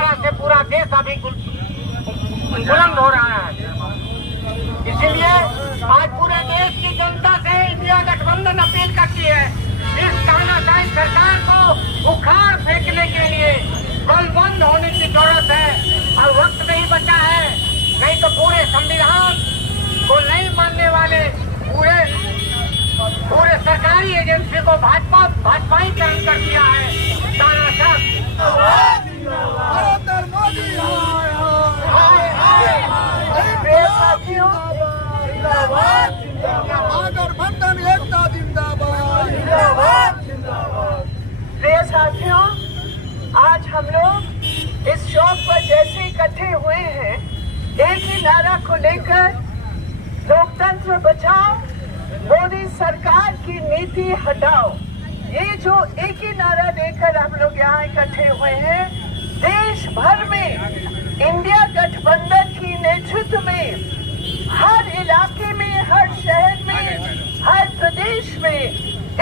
द्वारा से पूरा देश अभी बुलंद हो रहा है। इसीलिए आज पूरे देश की जनता से इंडिया गठबंधन अपील करती है, इस तानाशाही सरकार को उखाड़ फेंकने के लिए बलबंद होने की जरूरत है। और वक्त नहीं बचा है, नहीं तो पूरे संविधान को नहीं मानने वाले पूरे सरकारी एजेंसी को भाजपाईकरण कर दिया है। तानाशाह गठबंधन एकता जिंदाबाद। प्रिय साथियों, आज हम लोग इस चौक पर जैसे इकट्ठे हुए हैं, एक ही नारा को लेकर, लोकतंत्र बचाओ, मोदी सरकार की नीति हटाओ। ये जो एक ही नारा लेकर हम लोग यहाँ इकट्ठे हुए हैं, देश भर में इंडिया गठबंधन की नेतृत्व में हर इलाके में, हर शहर में, हर प्रदेश में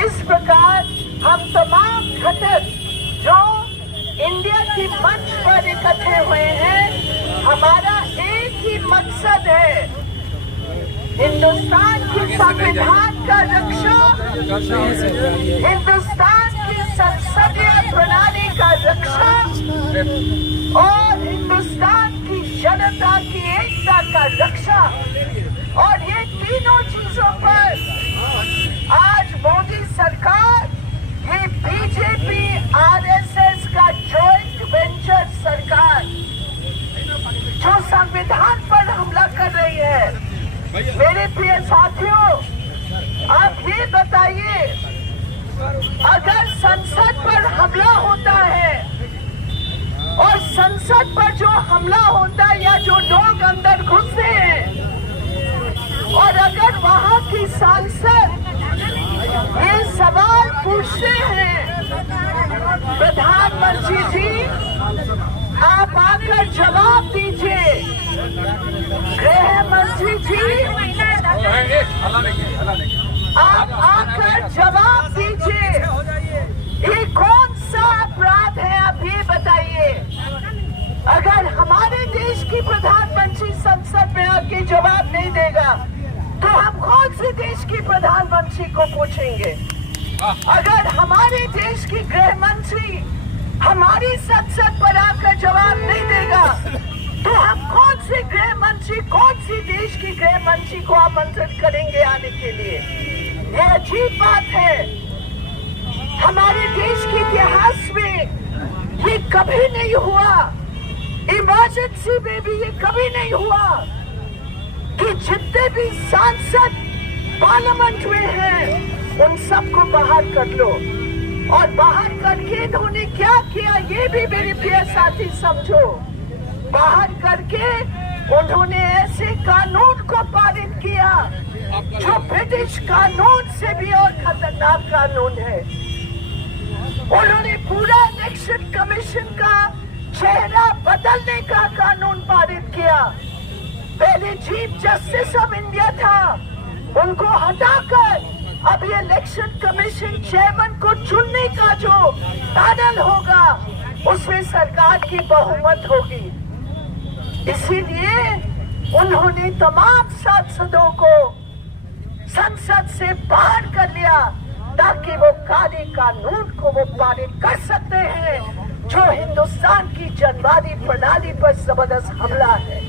इस प्रकार हम तमाम घटक जो इंडिया की मंच पर इकट्ठे हुए हैं, हमारा एक ही मकसद है, हिंदुस्तान की संविधान का रक्षा, हिंदुस्तान की संसदीय प्रणाली का रक्षा और हिंदुस्तान की जनता की एकता का रक्षा। और ये तीनों चीजों पर आज मोदी सरकार, ये बीजेपी आरएसएस का जॉइंट वेंचर सरकार जो संविधान पर हमला कर रही है। मेरे प्रिय साथियों, आप ये बताइए, अगर संसद पर हमला होता है और संसद पर जो हमला होता है या जो लोग अंदर घुसते हैं और अगर वहां की सांसद ये सवाल पूछते हैं, प्रधानमंत्री जी आप आकर जवाब दीजिए, गृह मंत्री जी आप आकर जवाब दीजिए, ये कौन सा अपराध है आप ये बताइए। अगर हमारे देश की प्रधानमंत्री संसद में आके जवाब नहीं देगा तो हम कौन से देश की प्रधानमंत्री को पूछेंगे। अगर हमारे देश की गृह मंत्री हमारी संसद पर आकर जवाब नहीं देगा तो हम कौन से गृह मंत्री, कौन सी देश की गृह मंत्री को आमंत्रित करेंगे आने के लिए। यह अजीब बात है। हमारे देश के इतिहास में ये कभी नहीं हुआ, इमरजेंसी में भी ये कभी नहीं हुआ कि जितने भी सांसद पार्लियामेंट में हैं उन सबको बाहर कर लो। और बाहर करके इन्होंने क्या किया ये भी मेरे प्रिय साथी समझो। बाहर करके उन्होंने ऐसे कानून को पारित किया जो ब्रिटिश कानून से भी और खतरनाक कानून है। उन्होंने पूरा इलेक्शन कमीशन का चेहरा बदलने का कानून पारित किया। पहले चीफ जस्टिस ऑफ इंडिया था, उनको हटाकर अब ये इलेक्शन कमीशन चेयरमैन को चुनने का जो पैनल होगा उसमें सरकार की बहुमत होगी। इसीलिए उन्होंने तमाम सांसदों को संसद से बाहर कर लिया ताकि वो काले कानून को वो पारित कर सकते हैं जो हिंदुस्तान की जनवादी प्रणाली पर जबरदस्त हमला है।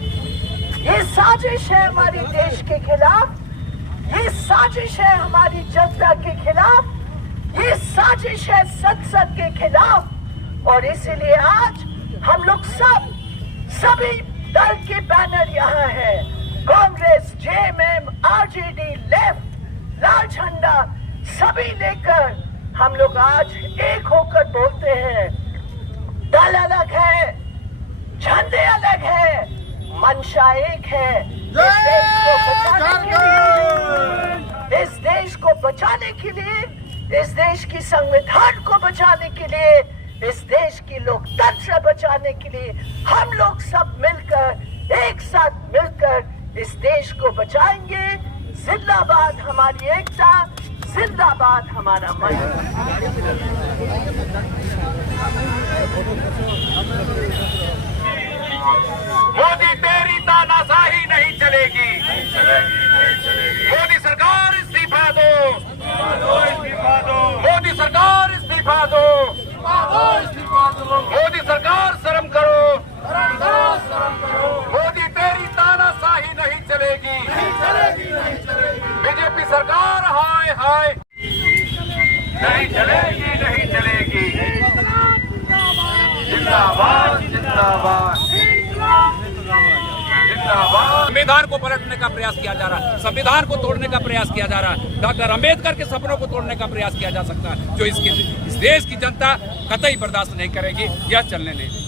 ये साजिश है हमारे देश के खिलाफ, ये साजिश है हमारी जनता के खिलाफ, ये साजिश है संसद के खिलाफ। और इसीलिए आज हम लोग सभी दल के बैनर यहाँ है, कांग्रेस, जेएमएम, आरजेडी, लेफ्ट, लाल झंडा सभी लेकर हम लोग आज एक होकर बोलते हैं, दल अलग है, झंडे अलग है, मंशा एक है। इस देश को बचाने के लिए, इस देश की संविधान को बचाने के लिए, इस देश की लोकतंत्र बचाने के लिए हम लोग सब मिलकर, एक साथ मिलकर इस देश को बचाएंगे। जिंदाबाद हमारी एकता, जिंदाबाद हमारा मन। संविधान को पलटने का प्रयास किया जा रहा है, संविधान को तोड़ने का प्रयास किया जा रहा है, डॉक्टर अंबेडकर के सपनों को तोड़ने का प्रयास किया जा सकता है, जो इस देश की जनता कतई बर्दाश्त नहीं करेगी, यह चलने नहीं देगी।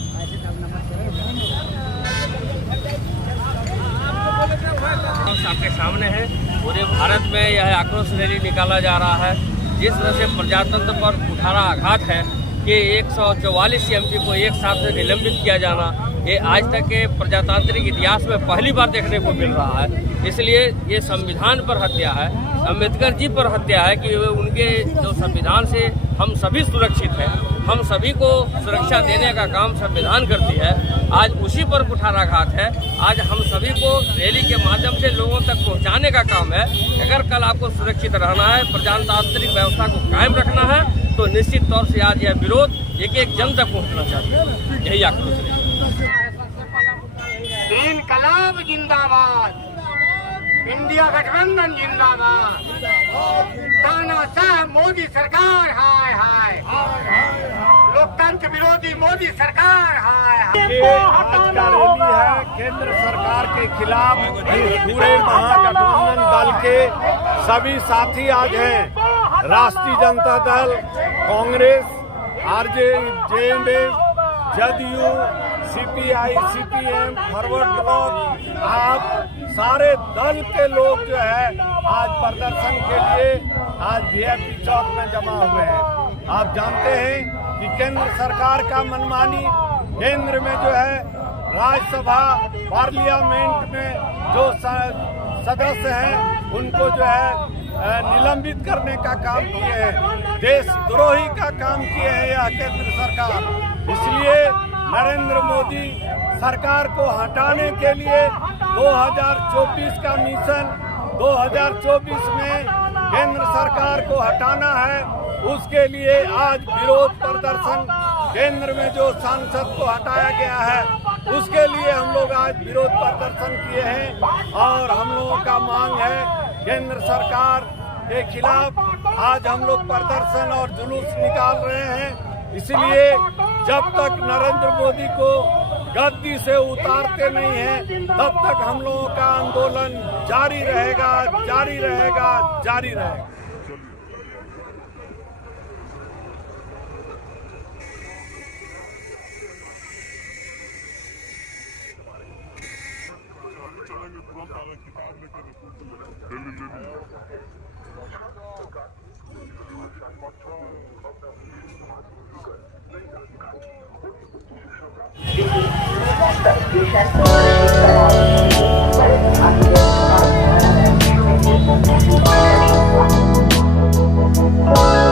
आपके सामने है, पूरे भारत में यह आक्रोश रैली निकाला जा रहा है। जिस तरह से प्रजातंत्र पर कुठारा आघात है कि 144 एमपी को एक साथ से निलंबित किया जाना, ये आज तक के प्रजातांत्रिक इतिहास में पहली बार देखने को मिल रहा है। इसलिए ये संविधान पर हत्या है, अम्बेडकर जी पर हत्या है कि उनके जो संविधान से हम सभी सुरक्षित हैं, हम सभी को सुरक्षा देने का काम संविधान करती है। आज उसी पर कुठाराघात है। आज हम सभी को रैली के माध्यम से लोगों तक पहुंचाने का काम है। अगर कल आपको सुरक्षित रहना है, प्रजातांत्रिक व्यवस्था को कायम रखना है, तो निश्चित तौर से आज यह विरोध एक जन तक पहुंचना चाहिए। यही आक्रोश है। इनकलाब जिंदाबाद, इंडिया गठबंधन जिंदाबाद, तानाशाह मोदी सरकार हाय हाय, लोकतंत्र विरोधी मोदी सरकार हाय हाय। आज का रैली है केंद्र सरकार के खिलाफ। पूरे महागठबंधन दल के सभी साथी आज हैं। राष्ट्रीय Janata Dal, Congress, JMM, JDU, CPI, CPM, forward block, आप सारे दल के लोग जो है आज प्रदर्शन के लिए आज वीआईपी चौक में जमा हुए हैं। आप जानते हैं कि केंद्र सरकार का मनमानी, केंद्र में जो है राज्यसभा पार्लियामेंट में जो सदस्य हैं उनको जो है निलंबित करने का काम किए हैं, देशद्रोही का काम किए हैं यह केंद्र सरकार। इसलिए नरेंद्र मोदी सरकार को हटाने के लिए 2024 का मिशन, 2024 में केंद्र सरकार को हटाना है। उसके लिए आज विरोध प्रदर्शन, केंद्र में जो सांसद को हटाया गया है उसके लिए हम लोग आज विरोध प्रदर्शन किए हैं। और हम लोगों का मांग है केंद्र सरकार के खिलाफ आज हम लोग प्रदर्शन और जुलूस निकाल रहे हैं। इसलिए जब तक नरेंद्र मोदी को गद्दी से उतारते नहीं हैं तब तक हम लोगों का आंदोलन जारी रहेगा, जारी रहेगा, जारी रहेगा। Thank you.